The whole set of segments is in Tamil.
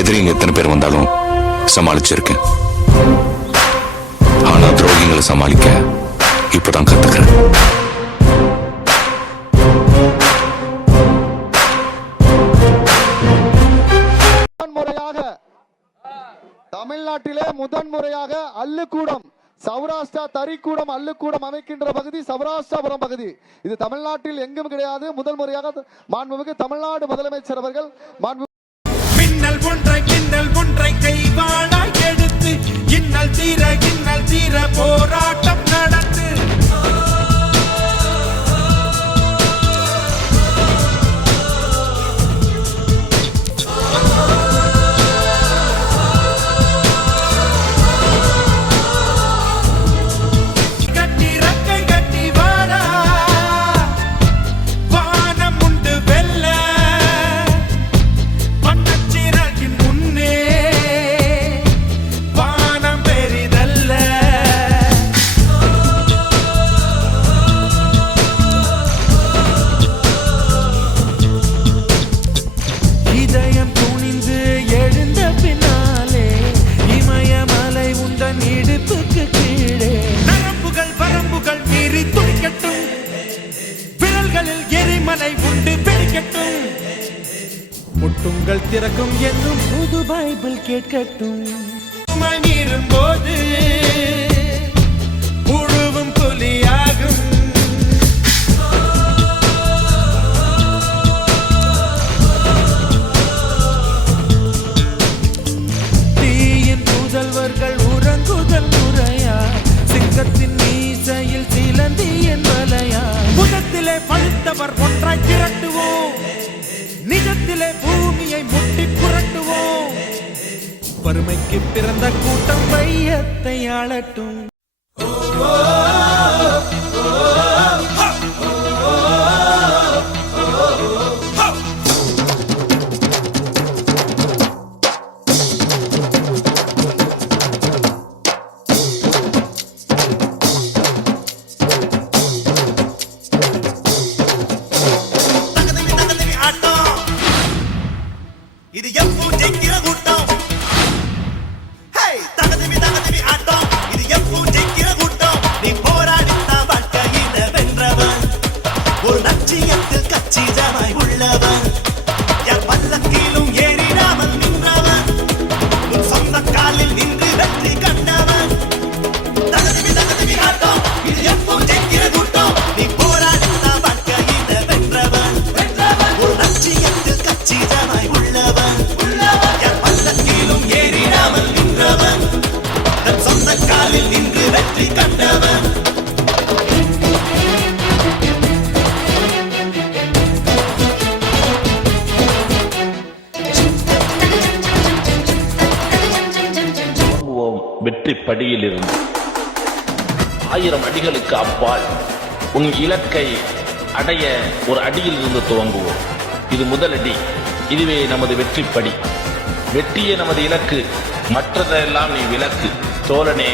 எதிரிங்க எத்தனை பேர் வந்தாலும் சமாளிச்சிருக்கேன். ஆனா துரோகிகளை சமாளிக்க இப்பதான் கத்துக்கிறேன். தமிழ்நாட்டிலே முதன்முறையாக அள்ளுக்கூடம், சௌராஷ்டிரா தறிக்கூடம் அள்ளுக்கூடம் அமைக்கின்ற பகுதி சௌராஷ்டிராபுரம் பகுதி. இது தமிழ்நாட்டில் எங்கும் கிடையாது. முதல் முறையாக மாண்புமிகு தமிழ்நாடு முதலமைச்சர் அவர்கள் மின்னல் ஒன்றை கைவாளாய் எடுத்து இன்னல் தீர போராட்டம் நடத்து. முட்டுங்கள் திறக்கும் என்னும் புது பைபிள் கேட்கட்டும். மணிரும்போது முழுவும் புலியாகும். தீயின் புதல்வர்கள் உறங்குதல் முறையா, சிங்கத்தின் மீசையில் சிலந்தியின் வலையா. புதத்திலே பழுத்தவர் ஒன்றாய் திரட்டுவோம், நிஜத்திலே பூமியை முட்டி புரட்டுவோம். வறுமைக்கு பிறந்த கூட்டம் வையத்தை ஆளட்டும். இது எப்போ ஜெயிக்கிற கூட்டம்? தகதிமி ஆட்டம். இது எப்போ ஜெயிக்கிற கூட்டம்? நீ போராடித்தான் வாழ்க்கையில வென்றவன், ஒரு லட்சியத்தில் கச்சிதமாய் உள்ளவன், யார் பல்லக்கிலும் ஏறிடாமல் நின்றவன், உன் சொந்த காலில் நின்று வெற்றி கண்டவன். தகதிமி ஆட்டம். இது எப்போ ஜெயிக்கிற கூட்டம்? நீ போராடித்தான் வாழ்க்கையில வென்றவன், ஒரு லட்சியத்தில் கச்சிதமாய் உள்ளவன், சொந்த காலில் நின்று வெற்றி கண்டவன். வெற்றி படியில் இருந்து 1000 அடிகளுக்கு அப்பால் உன் இலக்கை அடைய ஒரு அடியில் இருந்து துவங்குவோம். இது முதல் அடி. இதுவே நமது வெற்றிப்படி. வெற்றியே நமது இலக்கு, மற்றதெல்லாம் நீ விலக்கு. தோழனே,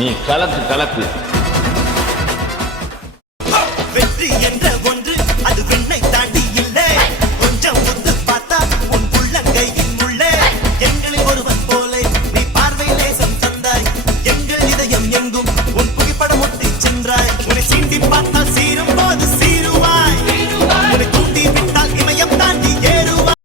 நீ கலக்கு.